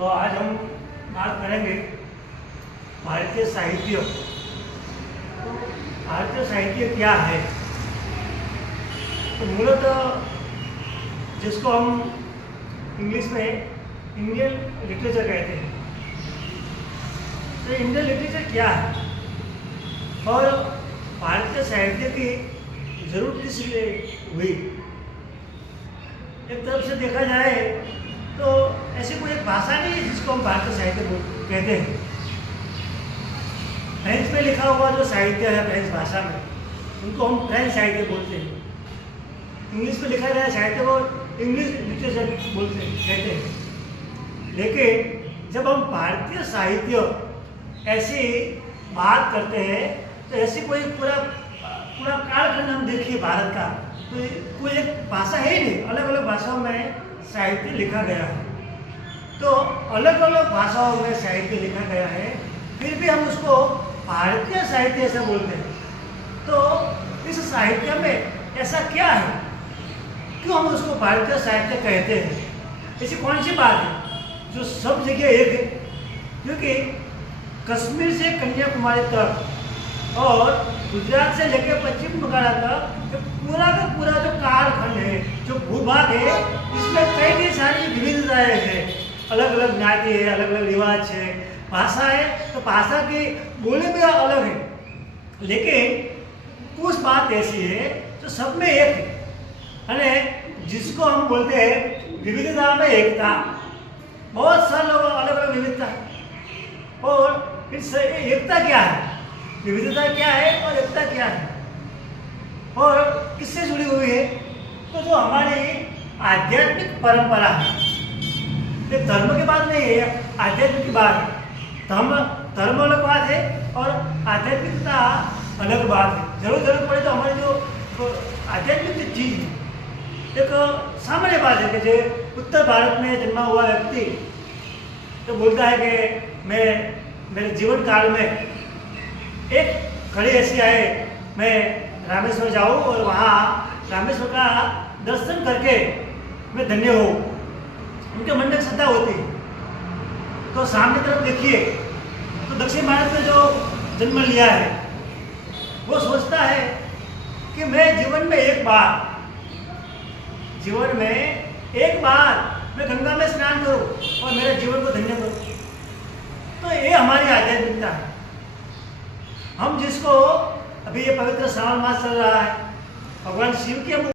तो आज हम बात करेंगे भारतीय साहित्य। तो भारतीय साहित्य क्या है? तो मूलतः जिसको हम इंग्लिश में इंडियन लिटरेचर कहते हैं। तो इंडियन लिटरेचर क्या है और भारतीय साहित्य की जरूरत किस लिए हुई? एक तरफ से देखा जाए तो ऐसी कोई एक भाषा नहीं है जिसको हम भारतीय साहित्य कहते हैं। फ्रेंच में लिखा हुआ जो साहित्य है फ्रेंच भाषा में, उनको हम फ्रेंच साहित्य बोलते हैं। इंग्लिश में लिखा गया साहित्य को इंग्लिश लिटरेचर बोलते हैं, कहते हैं। लेकिन जब हम भारतीय साहित्य ऐसी बात करते हैं तो ऐसी कोई पूरा कालखंड हम देखिए भारत का, तो कोई एक भाषा है ही नहीं। अलग अलग भाषाओं में साहित्य लिखा गया है। तो अलग अलग भाषाओं में साहित्य लिखा गया है, फिर भी हम उसको भारतीय साहित्य ऐसा बोलते हैं। तो इस साहित्य में ऐसा क्या है, क्यों हम उसको भारतीय साहित्य कहते हैं? ऐसी कौन सी बात है जो सब जगह एक है? क्योंकि कश्मीर से कन्याकुमारी तक और गुजरात से लेकर पश्चिम बंगाल तक पूरा का पूरा जो कालखंड है, जो भूभाग है, इसमें कई सारी विविधताएं हैं। अलग अलग जाति है, अलग अलग रिवाज है, भाषा है, तो भाषा की बोली भी अलग है। लेकिन कुछ बात ऐसी है जो सब में एक है, जिसको हम बोलते हैं विविधता में एकता। बहुत सारे लोग अलग अलग विविधता, और इस एकता क्या है, विविधता क्या है और एकता क्या है, और किससे जुड़ी हुई है? तो जो हमारी आध्यात्मिक परंपरा है, ये धर्म की बात नहीं है, आध्यात्मिक की बात है। धर्म अलग बात है और आध्यात्मिकता अलग बात है। जरूरत पड़े तो हमारी जो आध्यात्मिक चीज है, एक सामान्य बात है कि जो उत्तर भारत में जन्मा हुआ व्यक्ति तो बोलता है कि मैं मेरे जीवन काल में एक घड़ी ऐसी आए, मैं रामेश्वर जाऊँ और वहाँ रामेश्वर का दर्शन करके मैं धन्य हूँ। उनके मन में श्रद्धा होती है। तो सामने तरफ देखिए तो दक्षिण भारत में जो जन्म लिया है वो सोचता है कि मैं जीवन में एक बार मैं गंगा में स्नान करूं और मेरे जीवन को धन्य करूं। तो ये हमारी आध्यात्मिकता है। हम जिसको अभी ये पवित्र श्रावण मास चल रहा है, भगवान शिव की हम